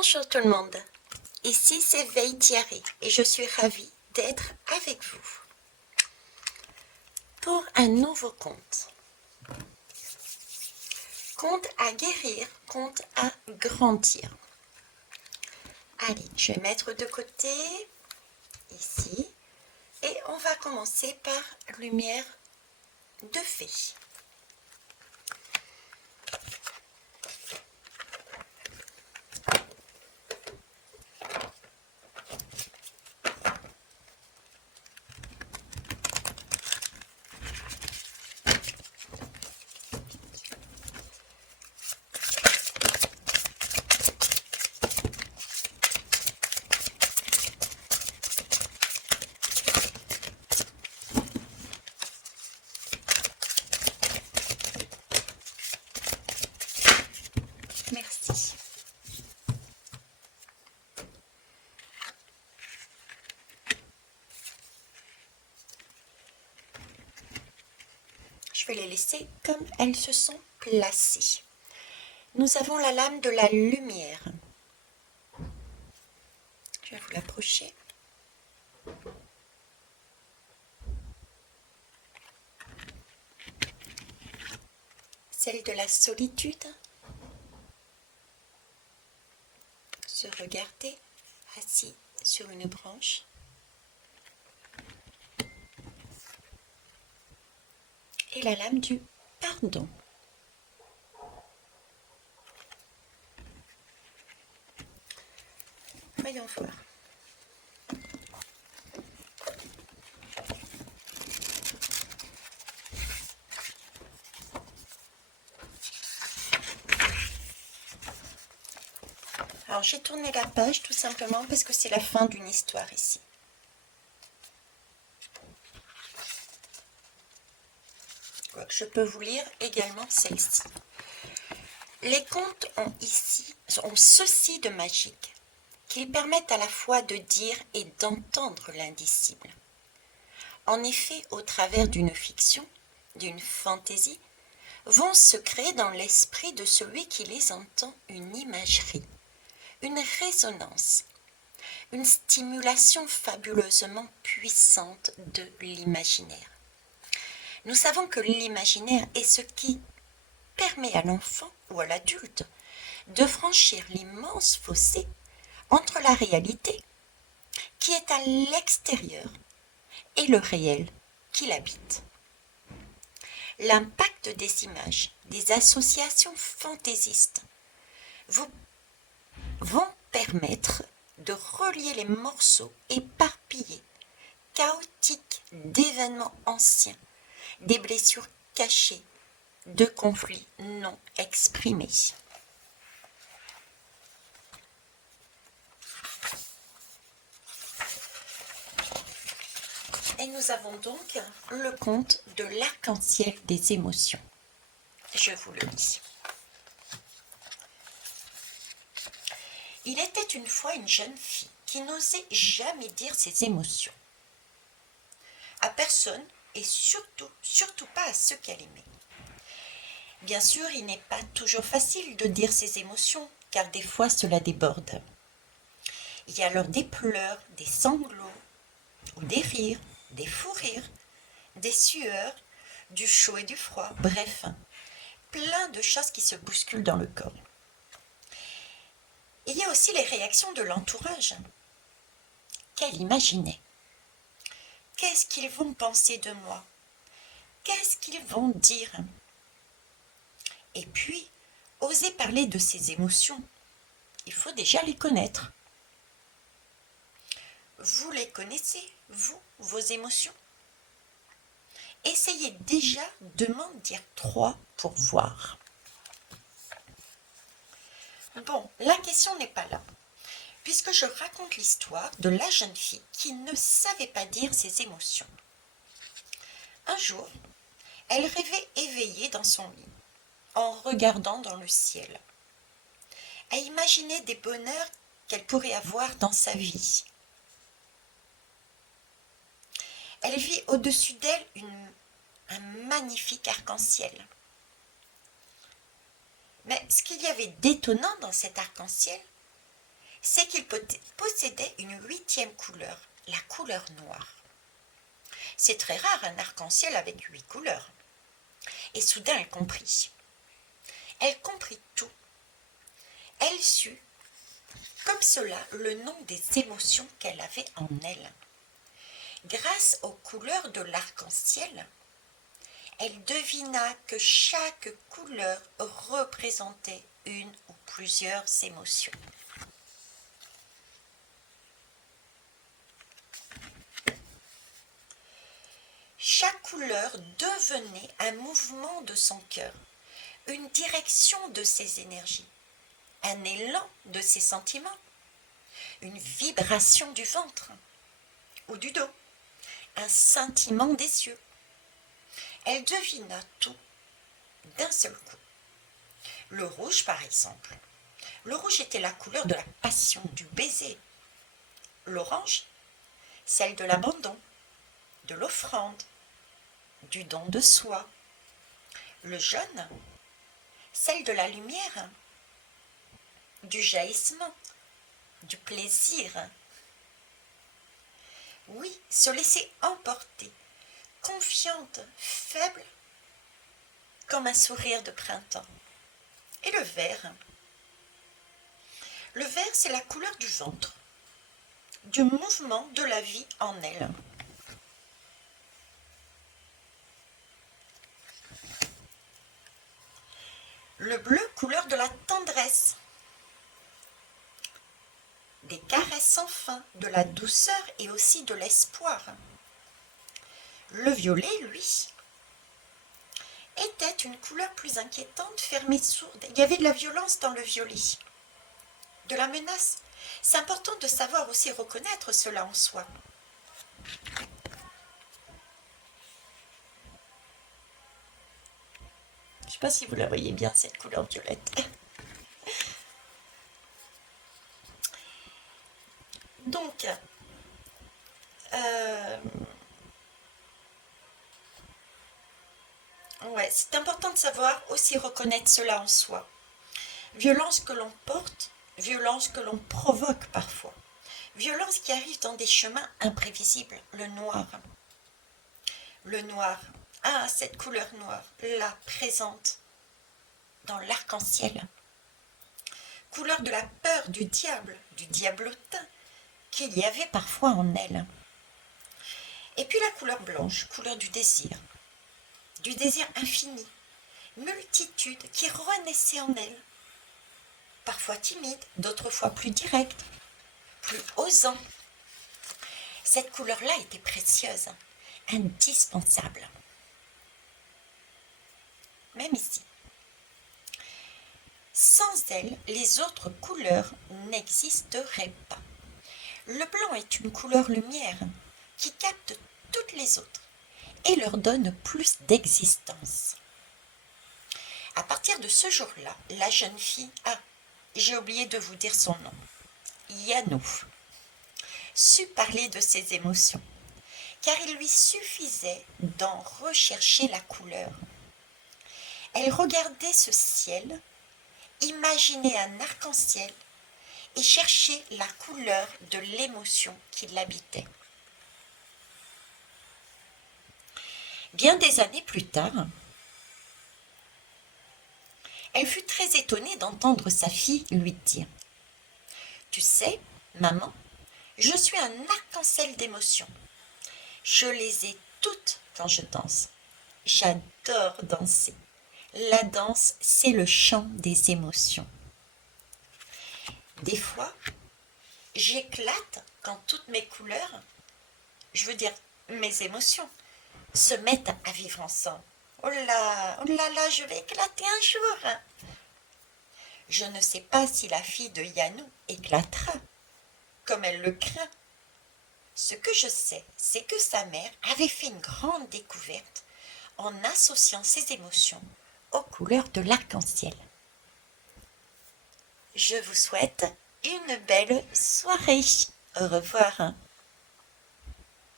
Bonjour tout le monde, ici c'est Veille Thierry et je suis ravie d'être avec vous pour un nouveau conte. Conte à guérir, conte à grandir. Allez, je vais mettre de côté, ici, et on va commencer par Lumière de fée. Merci. Je vais les laisser comme elles se sont placées. Nous avons la lame de la lumière. Je vais vous l'approcher. Celle de la solitude. Se regarder assis sur une branche. Et la lame du pardon. Voyons voir. Alors j'ai tourné la page tout simplement parce que c'est la fin d'une histoire ici. Je peux vous lire également celle-ci. Les contes ont ceci de magique, qu'ils permettent à la fois de dire et d'entendre l'indicible. En effet, au travers d'une fiction, d'une fantaisie, vont se créer dans l'esprit de celui qui les entend une imagerie, une résonance, une stimulation fabuleusement puissante de l'imaginaire. Nous savons que l'imaginaire est ce qui permet à l'enfant ou à l'adulte de franchir l'immense fossé entre la réalité, qui est à l'extérieur, et le réel qui l'habite. L'impact des images, des associations fantaisistes vont permettre de relier les morceaux éparpillés, chaotiques d'événements anciens, des blessures cachées, de conflits non exprimés. Et nous avons donc le conte de l'arc-en-ciel des émotions. Je vous le lis. Il était une fois une jeune fille qui n'osait jamais dire ses émotions. À personne et surtout pas à ceux qu'elle aimait. Bien sûr, il n'est pas toujours facile de dire ses émotions, car des fois cela déborde. Il y a alors des pleurs, des sanglots, ou des rires, des fous rires, des sueurs, du chaud et du froid, bref, plein de choses qui se bousculent dans le corps. Il y a aussi les réactions de l'entourage. Qu'elle imaginait. Qu'est-ce qu'ils vont penser de moi? Qu'est-ce qu'ils vont dire? Et puis, oser parler de ses émotions. Il faut déjà les connaître. Vous les connaissez, vous, vos émotions? Essayez déjà de m'en dire 3 pour voir. Bon, la question n'est pas là, puisque je raconte l'histoire de la jeune fille qui ne savait pas dire ses émotions. Un jour, elle rêvait éveillée dans son lit, en regardant dans le ciel, à imaginer des bonheurs qu'elle pourrait avoir dans sa vie. Elle vit au-dessus d'elle un magnifique arc-en-ciel. Mais ce qu'il y avait d'étonnant dans cet arc-en-ciel, c'est qu'il possédait une huitième couleur, la couleur noire. C'est très rare un arc-en-ciel avec 8 couleurs. Et soudain elle comprit. Elle comprit tout. Elle sut, comme cela, le nom des émotions qu'elle avait en elle. Grâce aux couleurs de l'arc-en-ciel, elle devina que chaque couleur représentait une ou plusieurs émotions. Chaque couleur devenait un mouvement de son cœur, une direction de ses énergies, un élan de ses sentiments, une vibration du ventre ou du dos, un scintillement des yeux. Elle devina tout d'un seul coup. Le rouge, par exemple. Le rouge était la couleur de la passion, du baiser. L'orange, celle de l'abandon, de l'offrande, du don de soi. Le jaune, celle de la lumière, du jaillissement, du plaisir. Oui, se laisser emporter, confiante, faible, comme un sourire de printemps. Et le vert? Le vert, c'est la couleur du ventre, du mouvement de la vie en elle. Le bleu, couleur de la tendresse, des caresses sans fin, de la douceur et aussi de l'espoir. Le violet, lui, était une couleur plus inquiétante, fermée, sourde. Il y avait de la violence dans le violet, de la menace. C'est important de savoir aussi reconnaître cela en soi. Je ne sais pas si vous la voyez bien, cette couleur violette. Donc, ouais, c'est important de savoir aussi reconnaître cela en soi. Violence que l'on porte, violence que l'on provoque parfois. Violence qui arrive dans des chemins imprévisibles, le noir. Le noir, ah, cette couleur noire, là, présente dans l'arc-en-ciel. Couleur de la peur, du diablotin, qu'il y avait parfois en elle. Et puis la couleur blanche, couleur du désir infini, multitude qui renaissait en elle, parfois timide, d'autres fois plus direct, plus osant. Cette couleur-là était précieuse, indispensable. Même ici. Sans elle, les autres couleurs n'existeraient pas. Le blanc est une couleur lumière qui capte toutes les autres et leur donne plus d'existence. À partir de ce jour-là, la jeune fille, j'ai oublié de vous dire son nom, Yanou, sut parler de ses émotions, car il lui suffisait d'en rechercher la couleur. Elle regardait ce ciel, imaginait un arc-en-ciel et cherchait la couleur de l'émotion qui l'habitait. Bien des années plus tard, elle fut très étonnée d'entendre sa fille lui dire « Tu sais, maman, je suis un arc-en-ciel d'émotions. Je les ai toutes quand je danse. J'adore danser. La danse, c'est le chant des émotions. Des fois, j'éclate quand toutes mes couleurs, je veux dire mes émotions, se mettent à vivre ensemble. Oh là là, je vais éclater un jour. Je ne sais pas si la fille de Yanou éclatera, comme elle le craint. Ce que je sais, c'est que sa mère avait fait une grande découverte en associant ses émotions aux couleurs de l'arc-en-ciel. Je vous souhaite une belle soirée. Au revoir.